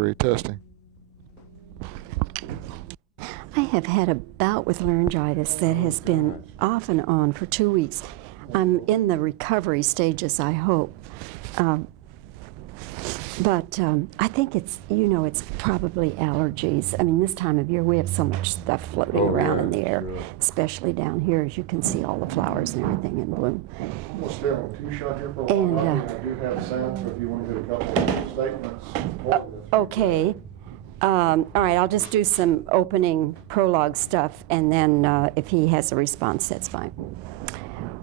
respiratory testing. I have had a bout with laryngitis that has been off and on for 2 weeks. I'm in the recovery stages, I hope. But I think it's probably allergies. I mean, this time of year we have so much stuff floating around in the air, especially down here, as you can see all the flowers and everything in bloom. We'll stay on a two-shot here for a while. I do have sound, so if you want to get a couple of statements. Okay. All right, I'll just do some opening prologue stuff, and then if he has a response, that's fine.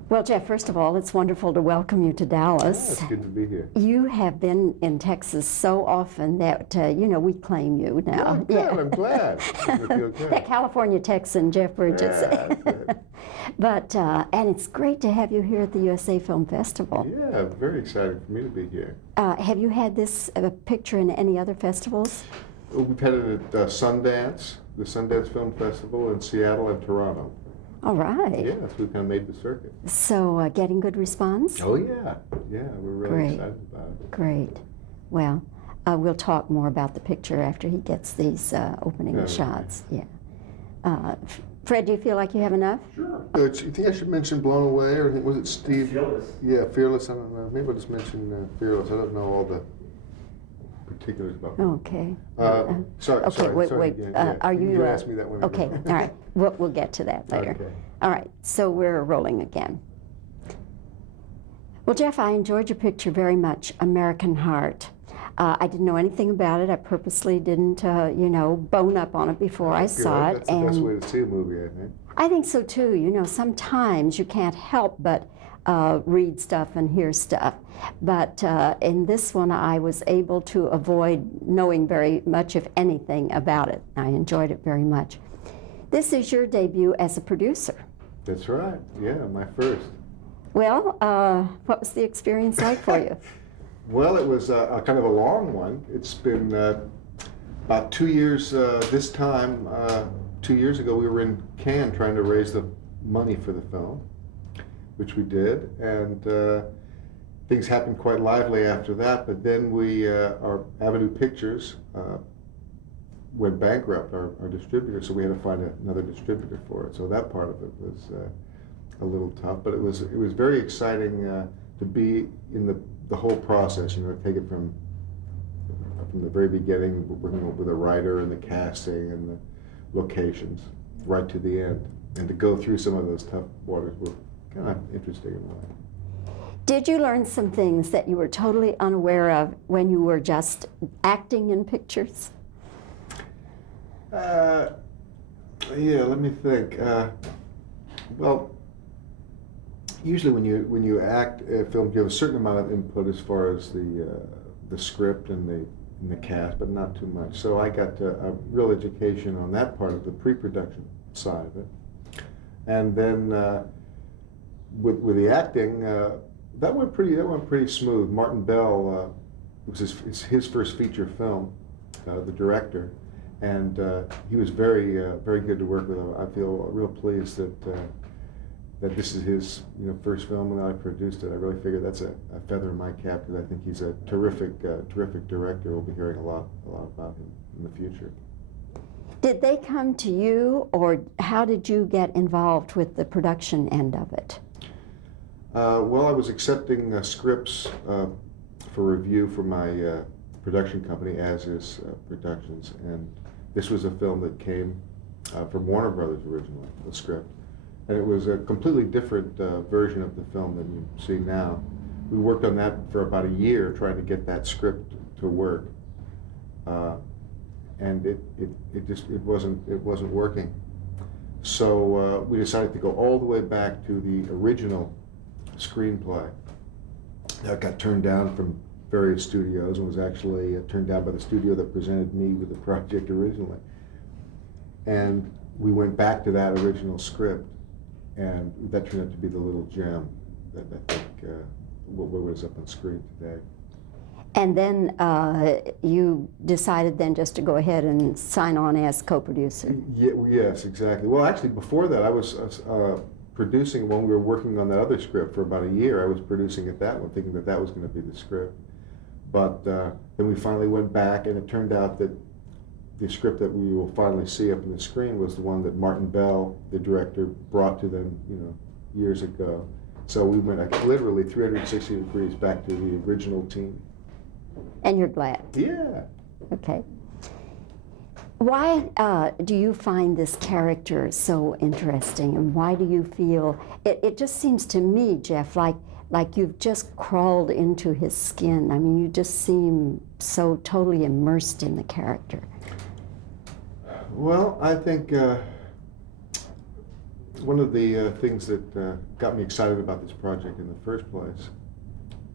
Well, Jeff, first of all, it's wonderful to welcome you to Dallas. It's good to be here. You have been in Texas so often that, we claim you now. Yeah, I'm glad. I feel good. That California Texan, Jeff Bridges. Yeah, that's it. But, and it's great to have you here at the USA Film Festival. Yeah, very excited for me to be here. Have you had this picture in any other festivals? We've had it at Sundance, the Sundance Film Festival in Seattle and Toronto. All right. Yeah, so we kind of made the circuit. So getting good response? Oh, yeah. Yeah, we're really excited about it. Great. Well, we'll talk more about the picture after he gets these opening shots. Yeah. Fred, do you feel like you have enough? Sure. You think I should mention Blown Away, or was it Steve? Fearless. Yeah, Fearless. I don't know. Maybe I'll just mention Fearless. I don't know all the particulars about it. Okay. Sorry. Wait. Yeah. Are you? You asked me that one. Okay. All right. We'll get to that later. Okay. All right. So we're rolling again. Well, Jeff, I enjoyed your picture very much, American Heart. I didn't know anything about it. I purposely didn't, bone up on it before I saw it. That's the best way to see a movie, I think. I think so too. Sometimes you can't help but read stuff and hear stuff. But in this one, I was able to avoid knowing very much, if anything, about it. I enjoyed it very much. This is your debut as a producer. That's right. Yeah, my first. Well, what was the experience like for you? Well, it was a kind of a long one. It's been about 2 years this time. 2 years ago, we were in Cannes trying to raise the money for the film, which we did, and things happened quite lively after that. But then our Avenue Pictures went bankrupt, our distributor, so we had to find another distributor for it. So that part of it was a little tough, but it was very exciting to be in the whole process. Take it from the very beginning, working with a writer and the casting and the locations, right to the end, and to go through some of those tough waters were kind of interesting in a way. Did you learn some things that you were totally unaware of when you were just acting in pictures? Yeah, let me think. Well, usually when you act film, you have a certain amount of input as far as the script and the cast, but not too much. So I got a real education on that part of the pre-production side of it, and then with the acting, that went pretty smooth. Martin Bell, it was his first feature film, the director, and he was very good to work with. I feel real pleased that this is his first film, and I produced it. I really figure that's a feather in my cap, because I think he's a terrific director. We'll be hearing a lot about him in the future. Did they come to you, or how did you get involved with the production end of it? Well, I was accepting scripts for review for my production company, As Is Productions, and this was a film that came from Warner Brothers originally, the script. And it was a completely different version of the film than you see now. We worked on that for about a year, trying to get that script to work, and it wasn't working. So we decided to go all the way back to the original screenplay. That got turned down from various studios, and was actually turned down by the studio that presented me with the project originally. And we went back to that original script, and that turned out to be the little gem that I think what was up on screen today. And then you decided then just to go ahead and sign on as co-producer. Yes, exactly. Well, actually, before that, I was producing when we were working on that other script for about a year. I was producing at that one, thinking that was going to be the script. But then we finally went back, and it turned out that the script that we will finally see up on the screen was the one that Martin Bell, the director, brought to them, years ago. So we went literally 360 degrees back to the original team. And you're glad? Yeah. Okay. Why do you find this character so interesting, and why do you feel, it just seems to me, Jeff, like you've just crawled into his skin. I mean, you just seem so totally immersed in the character. Well, I think one of the things that got me excited about this project in the first place,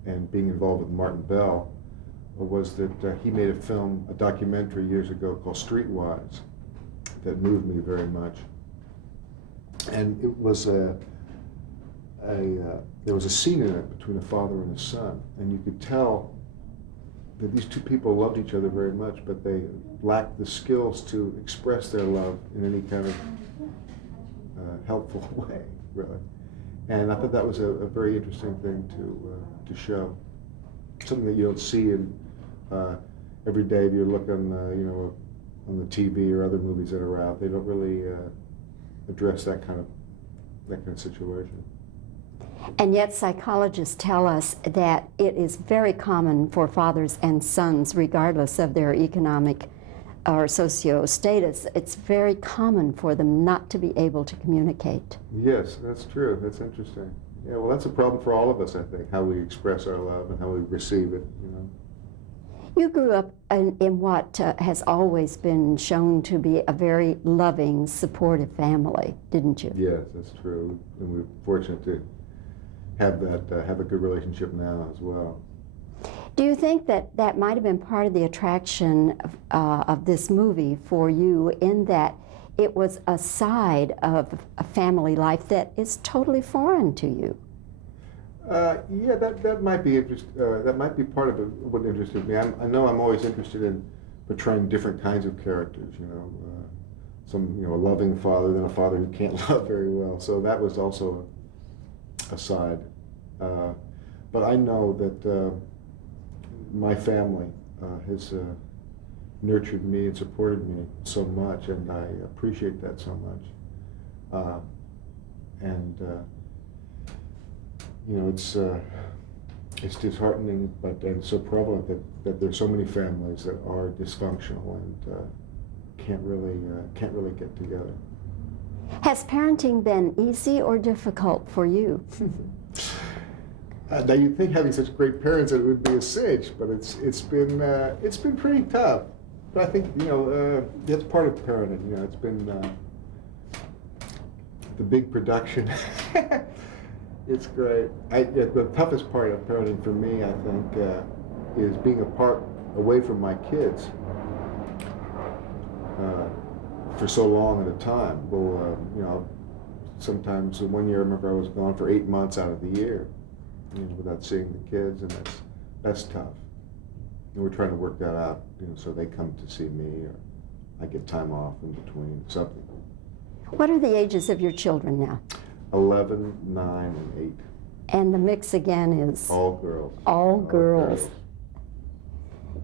and being involved with Martin Bell, was that he made a documentary years ago called Streetwise that moved me very much. And it was there was a scene in it between a father and a son, and you could tell that these two people loved each other very much, but they lacked the skills to express their love in any kind of helpful way, really. And I thought that was a very interesting thing to show. Something that you don't see in every day if you look on on the TV or other movies that are out. They don't really address that kind of situation. And yet psychologists tell us that it is very common for fathers and sons, regardless of their economic or socio status, it's very common for them not to be able to communicate. Yes, that's true. That's interesting. Yeah, well, that's a problem for all of us, I think, how we express our love and how we receive it, You grew up in what has always been shown to be a very loving, supportive family, didn't you? Yes, that's true. And we're fortunate to have have a good relationship now as well. Do you think that that might have been part of the attraction of this movie for you, in that it was a side of a family life that is totally foreign to you? Yeah, that might be that might be part of what interested me. I know I'm always interested in portraying different kinds of characters. A loving father, then a father who can't love very well. So that was also a side. But I know that my family has nurtured me and supported me so much, and I appreciate that so much. It's disheartening, and so prevalent that there's so many families that are dysfunctional and can't really get together. Has parenting been easy or difficult for you? Now you'd think having such great parents that it would be a cinch, but it's been pretty tough. But I think that's part of parenting. It's been the big production. It's great. The toughest part of parenting for me, I think, is being away from my kids for so long at a time. Well, sometimes one year I remember I was gone for 8 months out of the year, without seeing the kids, and that's tough. And we're trying to work that out, so they come to see me, or I get time off in between, something. What are the ages of your children now? 11, 9, and 8. And the mix again is? All girls. All girls.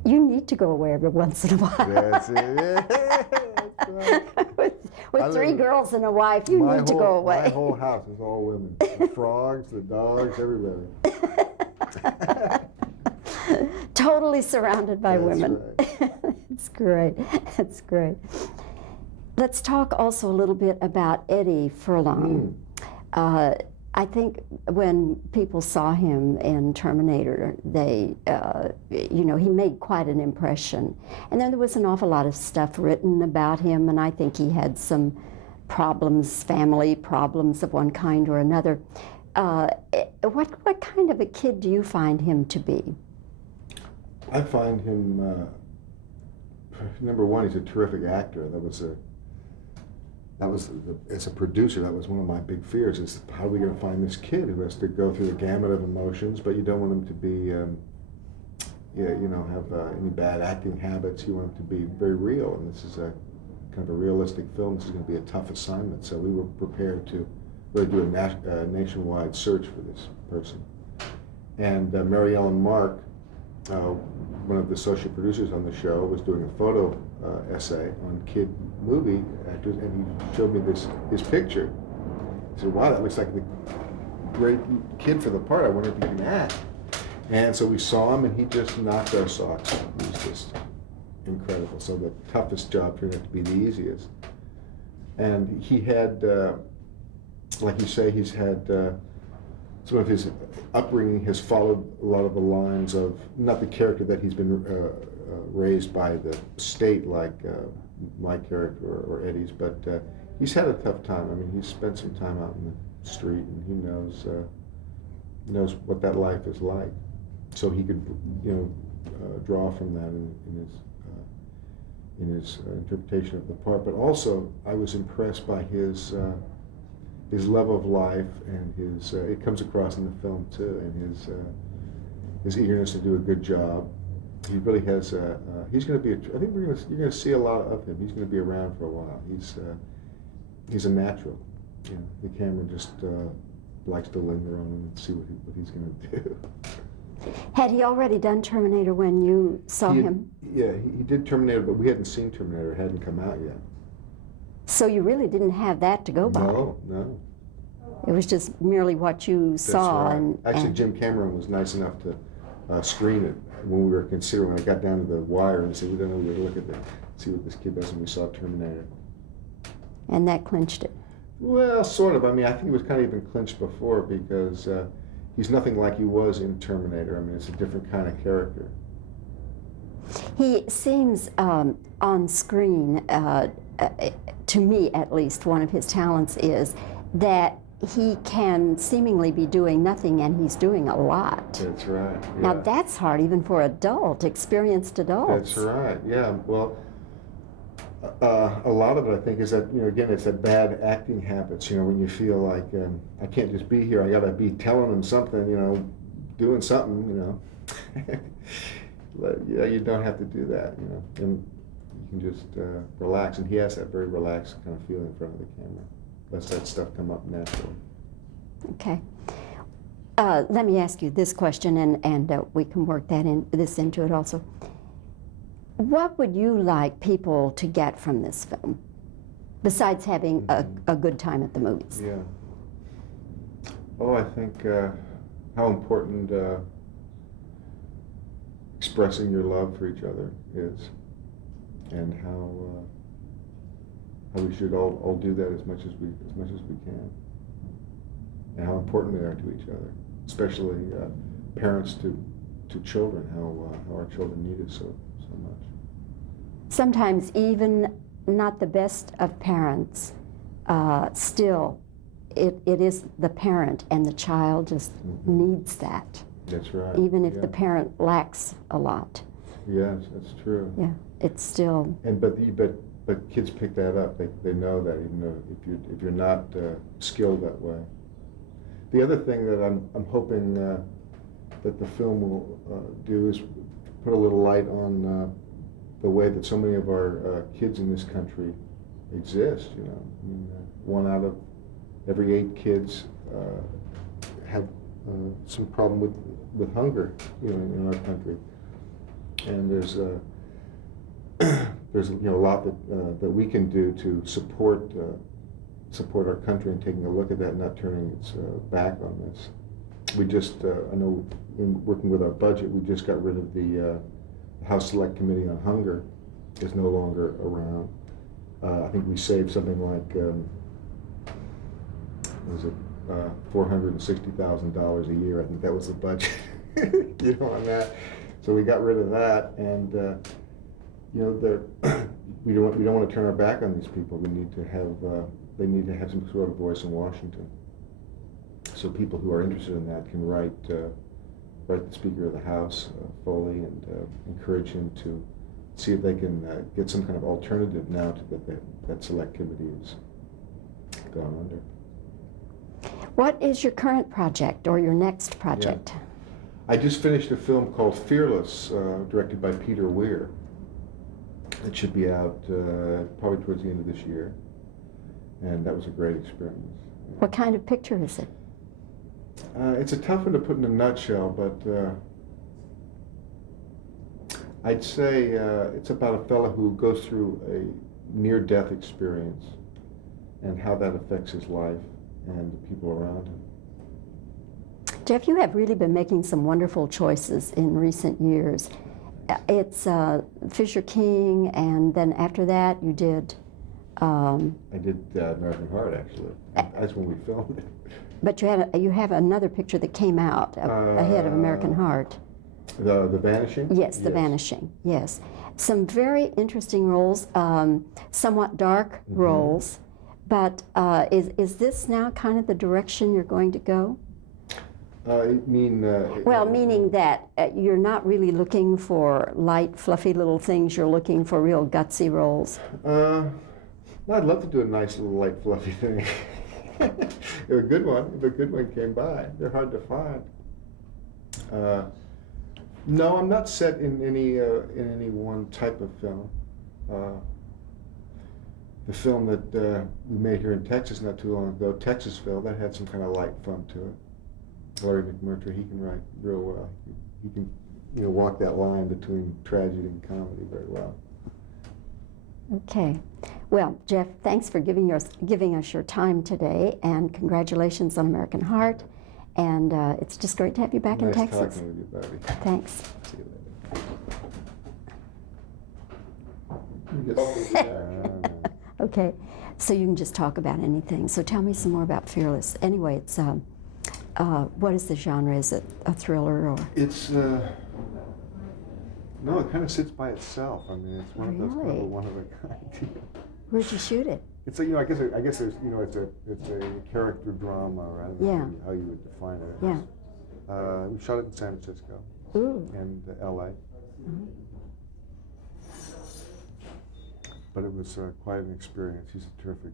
You need to go away every once in a while. That's it. with 3 girls and a wife, you need to go away. My whole house is all women. The frogs, the dogs, everybody. Totally surrounded by That's women. right. It's great. It's great. Let's talk also a little bit about Eddie Furlong. I think when people saw him in Terminator, they, he made quite an impression. And then there was an awful lot of stuff written about him, and I think he had some problems, family problems of one kind or another. What kind of a kid do you find him to be? I find him, number one, he's a terrific actor. As a producer, that was one of my big fears, is how are we going to find this kid who has to go through the gamut of emotions, but you don't want him to be, have any bad acting habits. You want him to be very real, and this is a kind of a realistic film. This is going to be a tough assignment, so we were prepared to really do a nationwide search for this person. And Mary Ellen Mark one of the associate producers on the show was doing a photo essay on kid movie actors, and he showed me his picture. He said, "Wow, that looks like the great kid for the part. I wonder if he can act." And so we saw him, and he just knocked our socks off. He was just incredible. So the toughest job turned out to be the easiest. And he had, like you say, he's had some of his upbringing has followed a lot of the lines of, not the character that he's been raised by the state, like my character or Eddie's, but he's had a tough time. I mean, he's spent some time out in the street, and he knows what that life is like. So he could, draw from that in his interpretation of the part. But also, I was impressed by his love of life, and it comes across in the film too, and his eagerness to do a good job. He really has. He's going to be. I think you're going to see a lot of him. He's going to be around for a while. He's a natural. The camera just likes to linger on him and see what he's going to do. Had he already done Terminator when you saw him? Yeah, he did Terminator, but we hadn't seen Terminator. It hadn't come out yet. So you really didn't have that to go by? No. It was just merely what you saw. That's right. Actually, Jim Cameron was nice enough to screen it when we were considering. When I got down to the wire and said, "We don't know where to look at see what this kid does," and we saw Terminator. And that clinched it? Well, sort of. I mean, I think it was kind of even clinched before, because he's nothing like he was in Terminator. I mean, it's a different kind of character. He seems on screen, to me at least, one of his talents is that he can seemingly be doing nothing, and he's doing a lot. That's right. Yeah. Now that's hard even for experienced adults. That's right. Yeah. Well, a lot of it, I think, is that, again, it's that bad acting habits, when you feel like, I can't just be here, I gotta be telling them something, doing something, But, you don't have to do that, and you can just relax, and he has that very relaxed kind of feeling in front of the camera. Lets that stuff come up naturally. Okay. Let me ask you this question, and we can work this into it also. What would you like people to get from this film, besides having a good time at the movies? Yeah. Oh, I think how important expressing your love for each other is, and how we should all do that as much as we can, and how important we are to each other, especially parents to children. How our children need us so much. Sometimes even not the best of parents, still it is the parent, and the child just needs that. That's right. Even if the parent lacks a lot. Yes, that's true. Yeah, it's still. And but kids pick that up. They know that, even though if you're not skilled that way. The other thing that I'm hoping that the film will do is put a little light on the way that so many of our kids in this country exist. I mean, 1 out of every 8 kids have some problem with hunger, in our country. And there's a lot that we can do to support our country, and taking a look at that, and not turning its back on this. We just, I know, in working with our budget, we just got rid of the House Select Committee on Hunger. Is no longer around. I think we saved something like $460,000 a year. I think that was the budget, on that. So we got rid of that, and we don't want to turn our back on these people. We need to have they need to have some sort of voice in Washington. So people who are interested in that can write the Speaker of the House, Foley, and encourage him to see if they can get some kind of alternative now to that select committee has gone under. What is your current project, or your next project? Yeah. I just finished a film called Fearless, directed by Peter Weir. It should be out probably towards the end of this year, and that was a great experience. What kind of picture is it? It's a tough one to put in a nutshell, but I'd say it's about a fellow who goes through a near-death experience and how that affects his life and the people around him. Jeff, you have really been making some wonderful choices in recent years. It's Fisher King, and then after that you did... I did American Heart, actually. That's when we filmed it. But you have another picture that came out ahead of American Heart. The Vanishing? Yes, The Vanishing, yes. Some very interesting roles, somewhat dark roles, but is this now kind of the direction you're going to go? You mean... Well, meaning that you're not really looking for light, fluffy little things, you're looking for real gutsy roles. No, I'd love to do a nice little light, fluffy thing. If a good one came by. They're hard to find. No, I'm not set in any one type of film. The film that we made here in Texas not too long ago, Texasville, that had some kind of light fun to it. Larry McMurtry, he can write real well. He can, walk that line between tragedy and comedy very well. Okay. Well, Jeff, thanks for giving us your time today, and congratulations on American Heart. And it's just great to have you back in Texas. Nice talking with you, Bobbie. Thanks. See you later. Okay, so you can just talk about anything. So tell me some more about Fearless. Anyway, it's what is the genre? Is it a thriller or? It's no, it kind of sits by itself. I mean, it's one of those kind of one of a kind. Where'd you shoot it? It's I guess there's it's a character drama, right? Yeah. How you would define it. Yeah. We shot it in San Francisco. Ooh. And L.A. But it was quite an experience. He's a terrific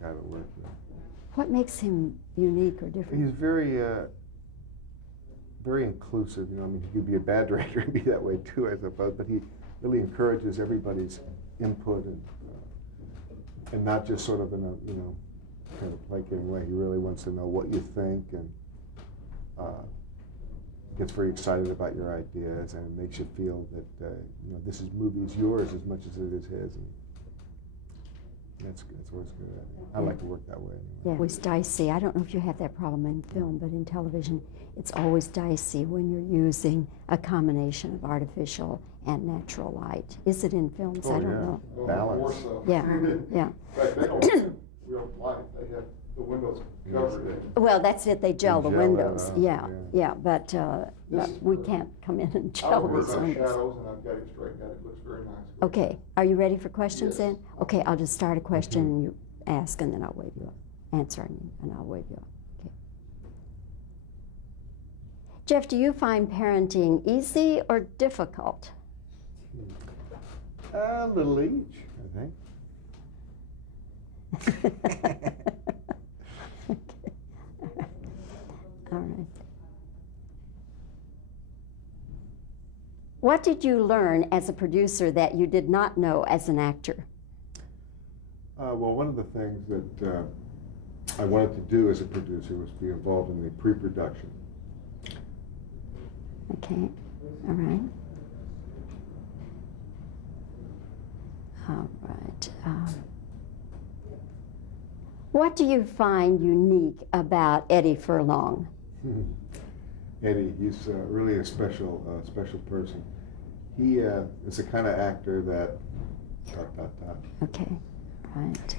guy to work with. What makes him unique or different? He's very inclusive. I mean, he could be a bad director and be that way too, I suppose. But he really encourages everybody's input and not just sort of in a kind of placating way. He really wants to know what you think and gets very excited about your ideas and makes you feel that this movie is yours as much as it is his. And that's always good. I like to work that way. Anyway. Yeah, always dicey. I don't know if you have that problem in film, but in television, it's always dicey when you're using a combination of artificial and natural light. Is it in films? I don't know. Balance. More so. Yeah, yeah. In fact, they don't have real light. They have the windows covered. Well, that's it. They gel the gel windows. that up, Yeah. But This- we can't come in and I gel work these on windows. shadows and I've got it straightened out. It looks very nice. Okay. Are you ready for questions Yes. then? Okay. I'll just start a question and you ask, and then I'll wave you up. Answer, and I'll wave you up. Okay. Jeff, do you find parenting easy or difficult? A little each, I think. Okay. All right. What did you learn as a producer that you did not know as an actor? Well, one of the things that I wanted to do as a producer was be involved in the pre-production. Okay. All right. All right. What do you find unique about Eddie Furlong? Eddie, he's really a special person. He is the kind of actor that... Okay. Right.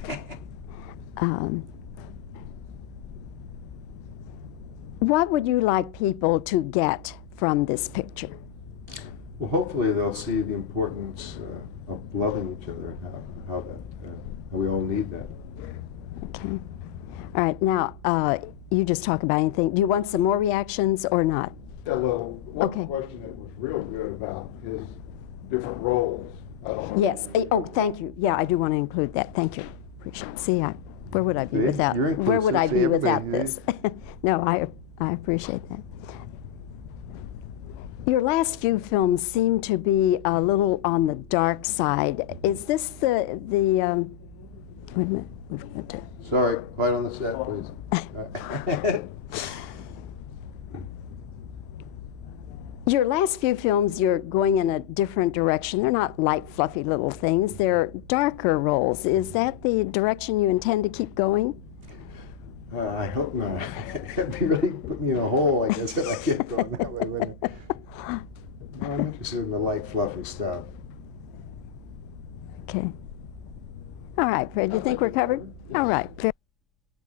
What would you like people to get from this picture? Well, hopefully they'll see the importance of loving each other and how we all need that. Okay. All right. Now, you just talk about anything. Do you want some more reactions or not? Yeah, well, one Okay. question that was real good about his different roles. I don't know. Yes. Oh, thank you. Yeah, I do want to include that. Thank you. Appreciate it. See, where would I be See, without? you're Where would I inclusive. be See, without everybody, this? No, I appreciate that. Your last few films seem to be a little on the dark side. Is this the wait a minute, we've got to. Sorry, quiet on the set, please. Your last few films, you're going in a different direction. They're not light, fluffy little things. They're darker roles. Is that the direction you intend to keep going? I hope not. It'd be really put me in a hole, I guess, if I kept going that way. Wouldn't it? No, I'm interested in the light, fluffy stuff. Okay. All right, Fred, you think we're covered? All right, very